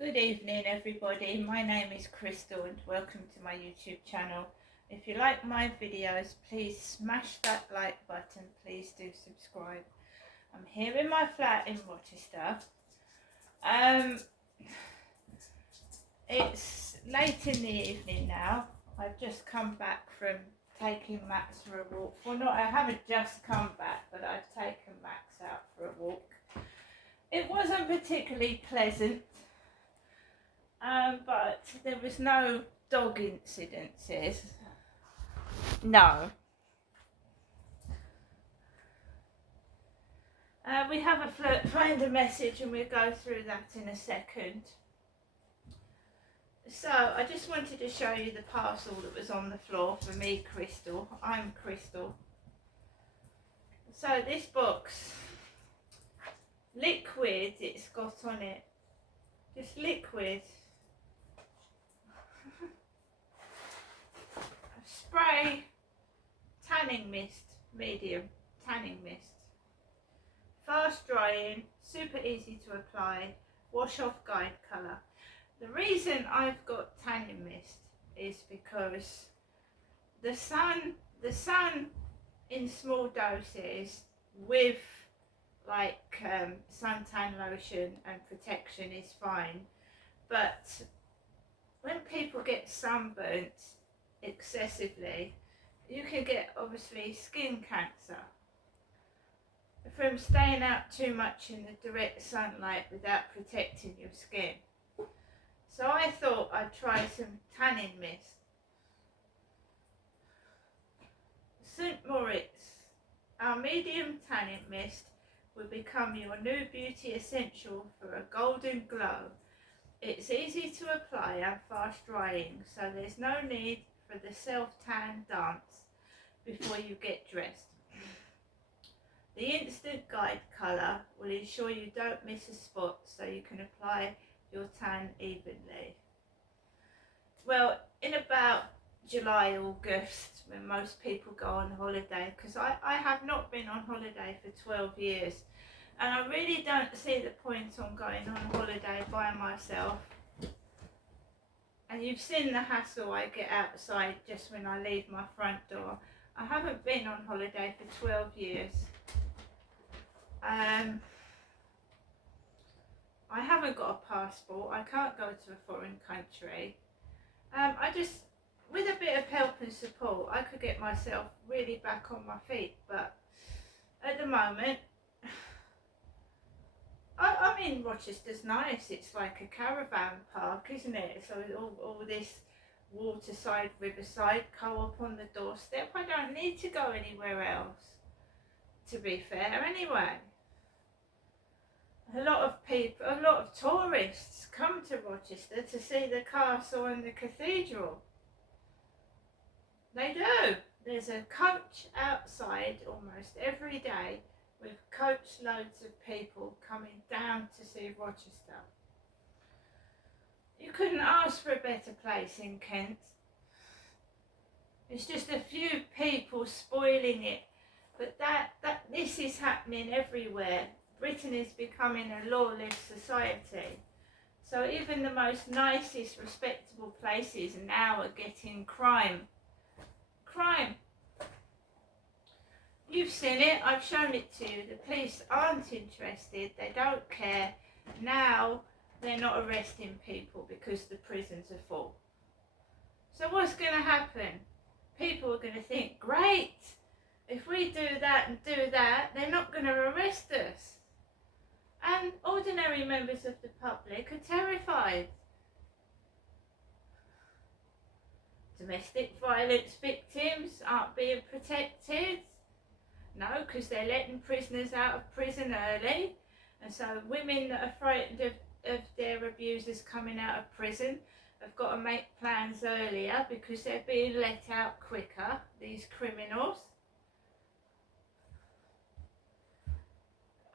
Good evening everybody, my name is Crystal and welcome to my YouTube channel. If you like my videos, please smash that like button, please do subscribe. I'm here in my flat in Rochester. It's late in the evening now. I've just come back from taking Max for a walk. Well, I haven't just come back, but I've taken Max out for a walk. It wasn't particularly pleasant. But there was no dog incidences. No. We have a find a message and we'll go through that in a second. So I just wanted to show you the parcel that was on the floor for me, Crystal. I'm Crystal. So this box, liquid, it's got on it, just liquid. Spray tanning mist, medium tanning mist, fast drying, super easy to apply, wash off guide colour. The reason I've got tanning mist is because the sun in small doses with like suntan lotion and protection is fine, but when people get sunburnt excessively, you can get obviously skin cancer from staying out too much in the direct sunlight without protecting your skin. So I thought I'd try some tanning mist. St. Moritz, our medium tanning mist will become your new beauty essential for a golden glow. It's easy to apply and fast drying, so there's no need for the self-tan dance before you get dressed. The instant guide colour will ensure you don't miss a spot, so you can apply your tan evenly. Well, in about July, August, when most people go on holiday, because I have not been on holiday for 12 years, and I really don't see the point on going on holiday by myself. And you've seen the hassle I get outside just when I leave my front door. I haven't been on holiday for 12 years. I haven't got a passport. I can't go to a foreign country. I just, with a bit of help and support, I could get myself really back on my feet. But at the moment, I mean, Rochester's nice. It's like a caravan park, isn't it? So all this waterside, riverside, co-op on the doorstep. I don't need to go anywhere else, to be fair, anyway. A lot of tourists come to Rochester to see the castle and the cathedral. They do. There's a coach outside almost every day with coach loads of people coming down to see Rochester. You couldn't ask for a better place in Kent. It's just a few people spoiling it, but this is happening everywhere. Britain is becoming a lawless society. So even the most nicest, respectable places now are getting crime. Crime. You've seen it, I've shown it to you. The police aren't interested, they don't care. Now they're not arresting people because the prisons are full. So what's going to happen? People are going to think, great, if we do that and do that, they're not going to arrest us. And ordinary members of the public are terrified. Domestic violence victims aren't being protected. No, because they're letting prisoners out of prison early. And so women that are frightened of their abusers coming out of prison have got to make plans earlier because they're being let out quicker, these criminals.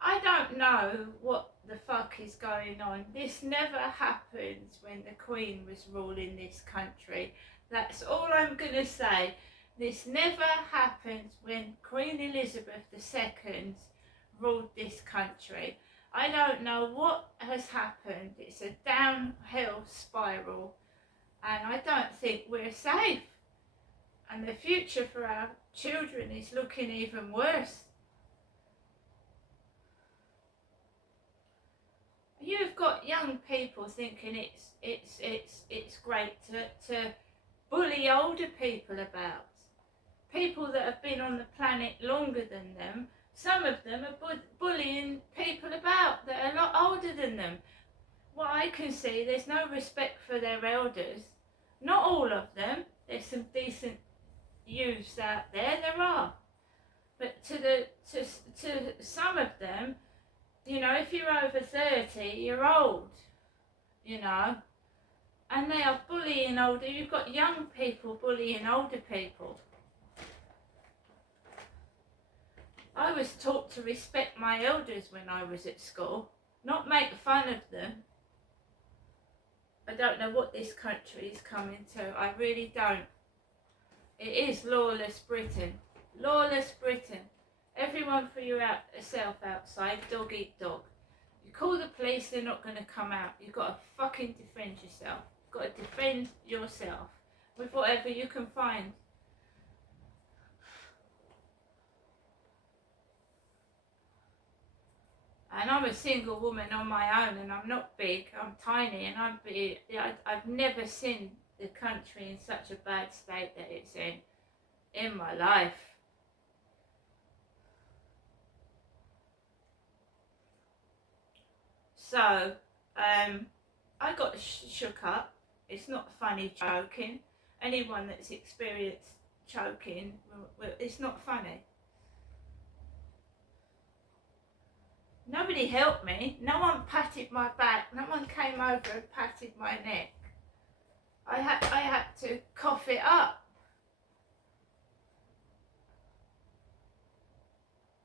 I don't know what the fuck is going on. This never happened when the Queen was ruling this country. That's all I'm going to say. This never happened when Queen Elizabeth II ruled this country. I don't know what has happened. It's a downhill spiral, and I don't think we're safe. And the future for our children is looking even worse. You've got young people thinking it's great to bully older people about. People that have been on the planet longer than them. Some of them are bullying people about that are a lot older than them. What I can see, there's no respect for their elders. Not all of them. There's some decent youths out there. There are. But to some of them, you know, if you're over 30, you're old. You know. And they are bullying older. You've got young people bullying older people. I was taught to respect my elders when I was at school, not make fun of them. I don't know what this country is coming to. I really don't. It is lawless Britain. Lawless Britain. Everyone for yourself outside, dog eat dog. You call the police, they're not going to come out. You've got to fucking defend yourself. You've got to defend yourself with whatever you can find. And I'm a single woman on my own, and I'm not big, I'm tiny, and I've never seen the country in such a bad state that it's in my life. So, I got shook up. It's not funny choking. Anyone that's experienced choking, it's not funny. Nobody helped me. No one patted my back. No one came over and patted my neck. I had to cough it up.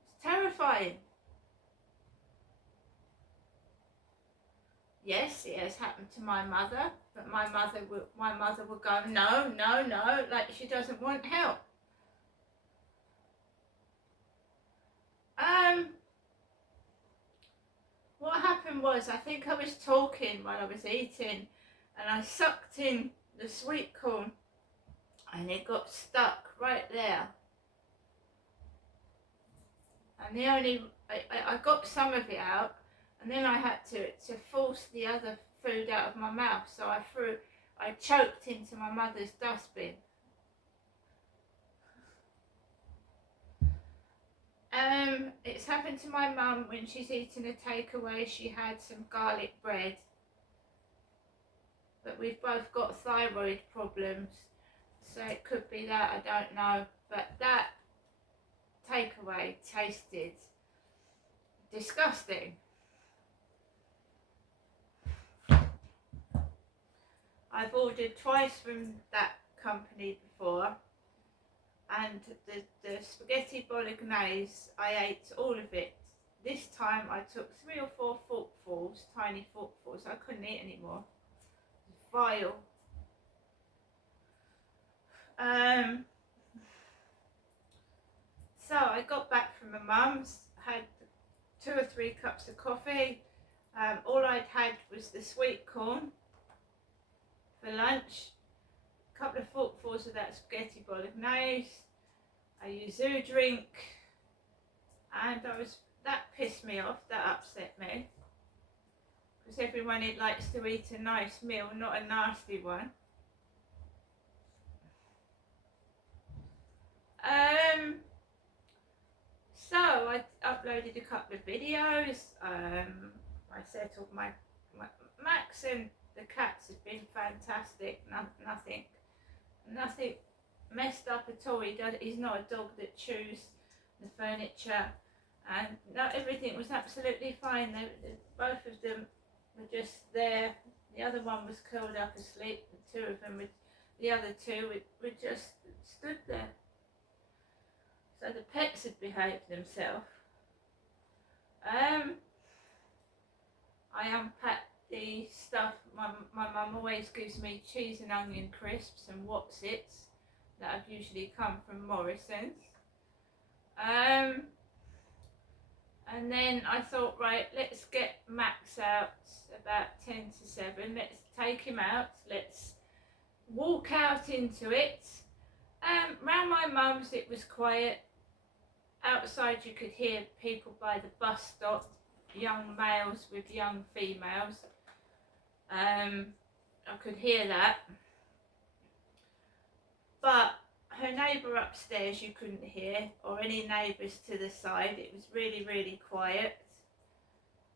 It's terrifying. Yes, it has happened to my mother, but my mother would go, no, like she doesn't want help. What happened was, I think I was talking while I was eating, and I sucked in the sweet corn, and it got stuck right there. And I got some of it out, and then I had to force the other food out of my mouth, so I choked into my mother's dustbin. It's happened to my mum when she's eaten a takeaway. She had some garlic bread, but we've both got thyroid problems, so it could be that, I don't know. But that takeaway tasted disgusting. I've ordered twice from that company before, and the spaghetti bolognese, I ate all of it. This time I took 3 or 4 forkfuls, tiny forkfuls. I couldn't eat anymore. Vile. So I got back from my mum's, had 2 or 3 cups of coffee. All I'd had was the sweet corn for lunch. A couple of forkfuls of that spaghetti bolognese, a yuzu drink, and that pissed me off, that upset me, because everyone likes to eat a nice meal, not a nasty one. So I uploaded a couple of videos. I settled my Max and the cats have been fantastic. Nothing messed up at all. He's not a dog that chews the furniture, and everything was absolutely fine. Both of them were just there. The other one was curled up asleep. The other two were just stood there. So the pets had behaved themselves. I unpacked the stuff. My mum always gives me cheese and onion crisps and Wotsits that have usually come from Morrison's. And then I thought, right, let's get Max out about 10 to 7. Let's take him out. Let's walk out into it. Round my mum's it was quiet. Outside you could hear people by the bus stop, young males with young females. I could hear that. But her neighbour upstairs you couldn't hear, or any neighbours to the side. It was really, really quiet.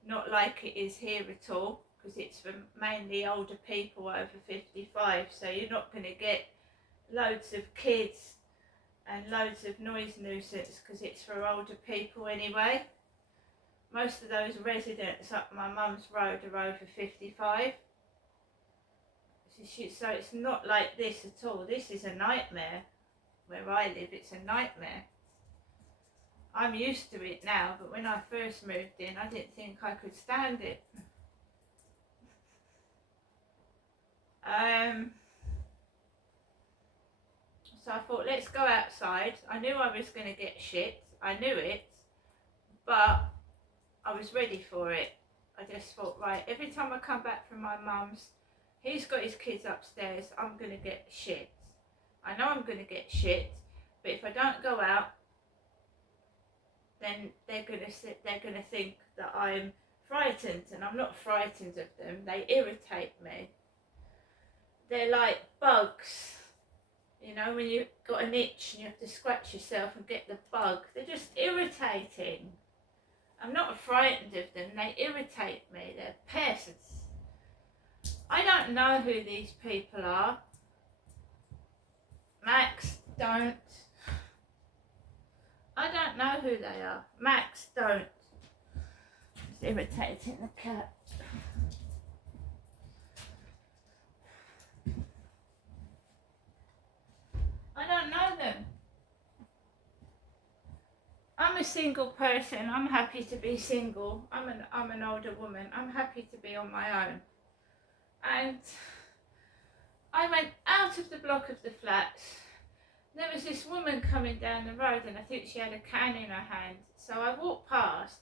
Not like it is here at all, because it's for mainly older people over 55, so you're not going to get loads of kids and loads of noise nuisance, because it's for older people anyway. Most of those residents up my mum's road are over 55. So it's not like this at all. This is a nightmare. Where I live, it's a nightmare. I'm used to it now, but when I first moved in, I didn't think I could stand it. So I thought, let's go outside. I knew I was going to get shit. I knew it, but I was ready for it. I just thought, right, every time I come back from my mum's, he's got his kids upstairs, I'm going to get shit. I know I'm going to get shit, but if I don't go out, then they're going to think that I'm frightened, and I'm not frightened of them. They irritate me. They're like bugs. You know, when you've got an itch and you have to scratch yourself and get the bug. They're just irritating. I'm not frightened of them. They irritate me. They're pests. I don't know who these people are. Max, don't. I don't know who they are. Max, don't. It's irritating the cat. I don't know them. I'm a single person. I'm happy to be single. I'm an older woman. I'm happy to be on my own. And I went out of the block of the flats. There was this woman coming down the road, and I think she had a can in her hand. So I walked past,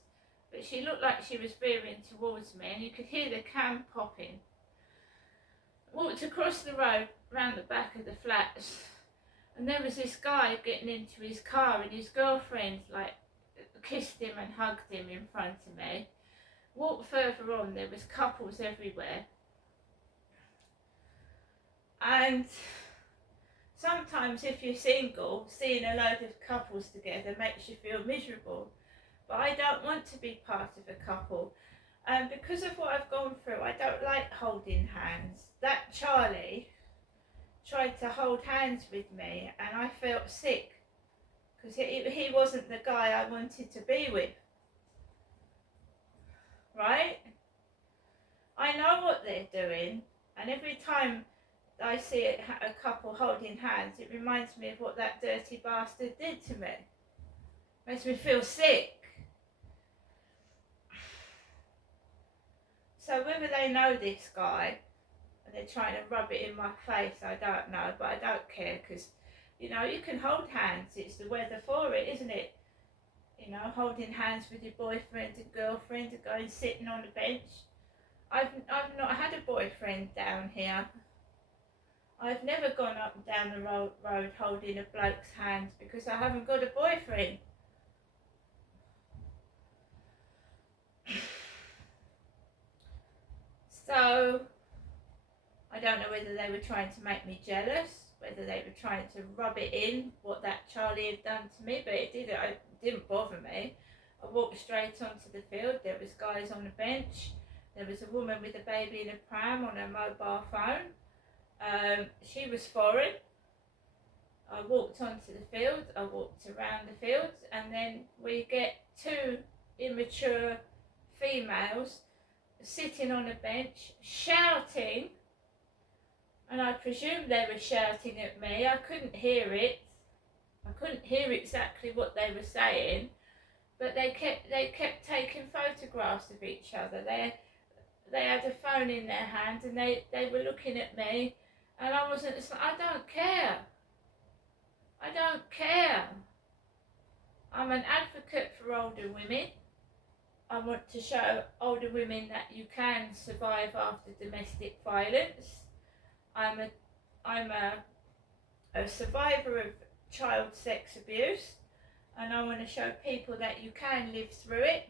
but she looked like she was veering towards me, and you could hear the can popping. Walked across the road, round the back of the flats, and there was this guy getting into his car, and his girlfriend like kissed him and hugged him in front of me. Walked further on, there was couples everywhere. And sometimes if you're single, seeing a load of couples together makes you feel miserable. But I don't want to be part of a couple. And because of what I've gone through, I don't like holding hands. That Charlie tried to hold hands with me, and I felt sick because he wasn't the guy I wanted to be with. Right? I know what they're doing, and every time I see a couple holding hands, it reminds me of what that dirty bastard did to me. Makes me feel sick. So whether they know this guy and they're trying to rub it in my face, I don't know, but I don't care, because, you know, you can hold hands. It's the weather for it, isn't it? You know, holding hands with your boyfriend and girlfriend and going sitting on a bench. I've not had a boyfriend down here. I've never gone up and down the road holding a bloke's hand because I haven't got a boyfriend. So, I don't know whether they were trying to make me jealous, whether they were trying to rub it in, what that Charlie had done to me, but it didn't bother me. I walked straight onto the field. There was guys on the bench. There was a woman with a baby in a pram on her mobile phone. She was foreign. I walked onto the field. I walked around the field, and then we get two immature females sitting on a bench shouting, and I presume they were shouting at me. I couldn't hear it. I couldn't hear exactly what they were saying, but they kept taking photographs of each other. They had a phone in their hand, and they were looking at me, and I don't care. I don't care. I'm an advocate for older women. I want to show older women that you can survive after domestic violence. I'm a survivor of child sex abuse, and I want to show people that you can live through it.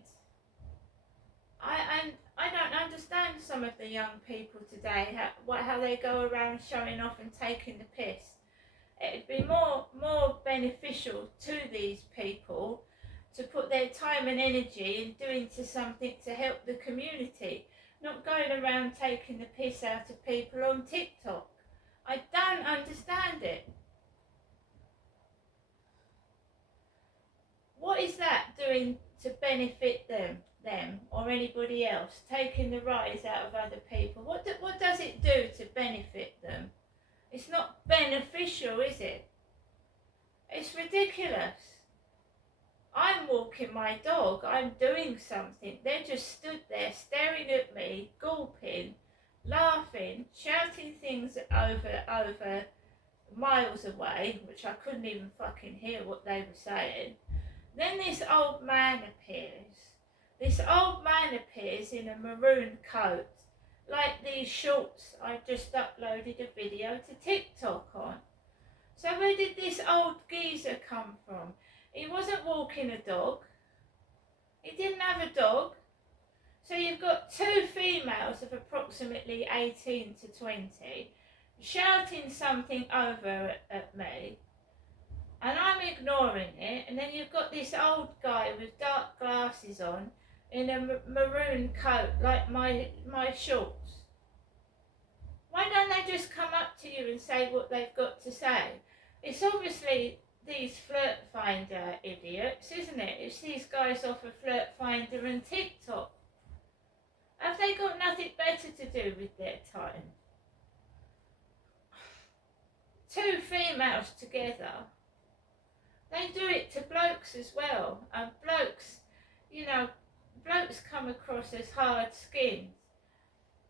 I don't understand some of the young people today, how they go around showing off and taking the piss. It'd be more beneficial to these people to put their time and energy in doing something to help the community, not going around taking the piss out of people on TikTok. I don't understand it. What is that doing to benefit them or anybody else? Taking the rise out of other people. What does it do to benefit them? It's not beneficial, is it? It's ridiculous. I'm walking my dog. I'm doing something. They just stood there staring at me, gulping, laughing, shouting things over miles away, which I couldn't even fucking hear what they were saying. Then this old man appears. This old man appears in a maroon coat, like these shorts I just uploaded a video to TikTok on. So where did this old geezer come from? He wasn't walking a dog. He didn't have a dog. So you've got two females of approximately 18 to 20 shouting something over at me, and I'm ignoring it, and then you've got this old guy with dark glasses on in a maroon coat like my shorts. Why don't they just come up to you and say what they've got to say? It's obviously these Flirt Finder idiots, isn't it? It's these guys off of Flirt Finder and TikTok. Have they got nothing better to do with their time? Two females together. They do it to blokes as well. And blokes, blokes come across as hard-skinned.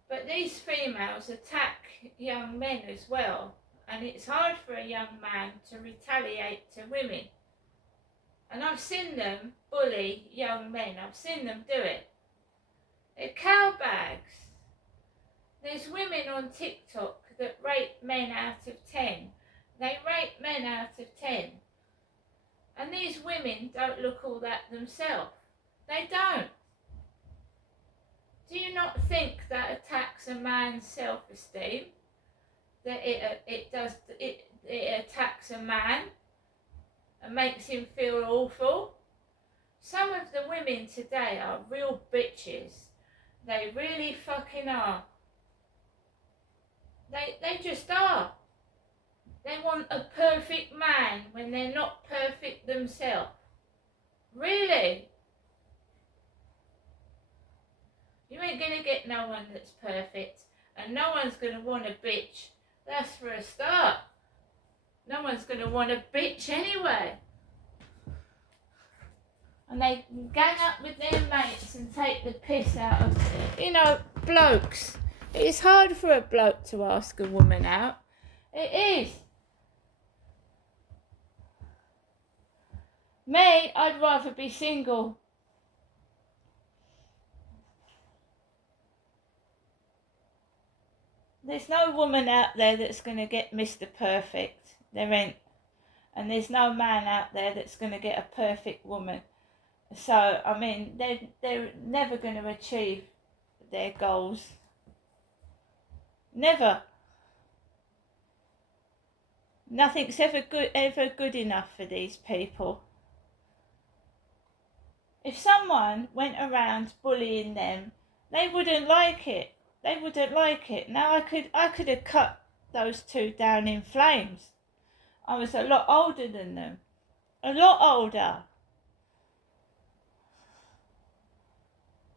But these females attack young men as well. And it's hard for a young man to retaliate to women. And I've seen them bully young men. I've seen them do it. They're cowbags. There's women on TikTok that rate men out of 10. They rate men out of 10. And these women don't look all that themselves. They don't. Do you not think that attacks a man's self-esteem? That it attacks a man and makes him feel awful? Some of the women today are real bitches. They really fucking are. They just are. They want a perfect man when they're not perfect themselves. Really? You ain't gonna get no one that's perfect, and no one's gonna want a bitch. That's for a start. No one's gonna want a bitch anyway. And they gang up with their mates and take the piss out of, blokes. It's hard for a bloke to ask a woman out. It is. Me, I'd rather be single. There's no woman out there that's going to get Mr. Perfect. There ain't. And there's no man out there that's going to get a perfect woman. So, I mean, they're never going to achieve their goals. Never. Nothing's ever good enough for these people. If someone went around bullying them, they wouldn't like it. They wouldn't like it. Now I could have cut those two down in flames. I was a lot older than them. A lot older.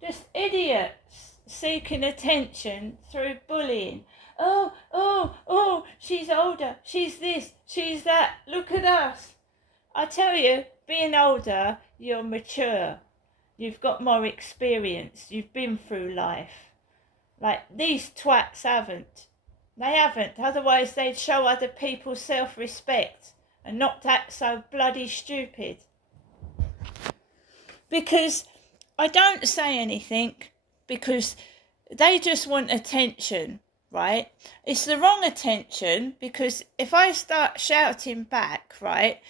Just idiots seeking attention through bullying. Oh, she's older. She's this, she's that. Look at us. I tell you, being older, you're mature. You've got more experience. You've been through life. Like, these twats haven't. They haven't. Otherwise, they'd show other people self-respect and not act so bloody stupid. Because I don't say anything because they just want attention, right? It's the wrong attention, because if I start shouting back, right,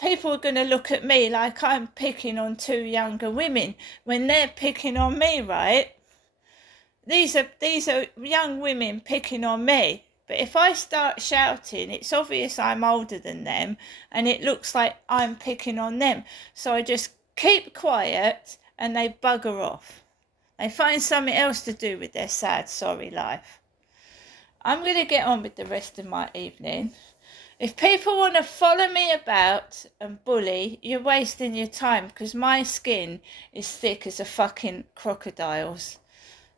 people are going to look at me like I'm picking on two younger women when they're picking on me, right? These are young women picking on me. But if I start shouting, it's obvious I'm older than them, and it looks like I'm picking on them. So I just keep quiet and they bugger off. They find something else to do with their sad, sorry life. I'm going to get on with the rest of my evening. If people want to follow me about and bully, you're wasting your time, because my skin is thick as a fucking crocodile's.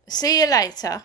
See you later.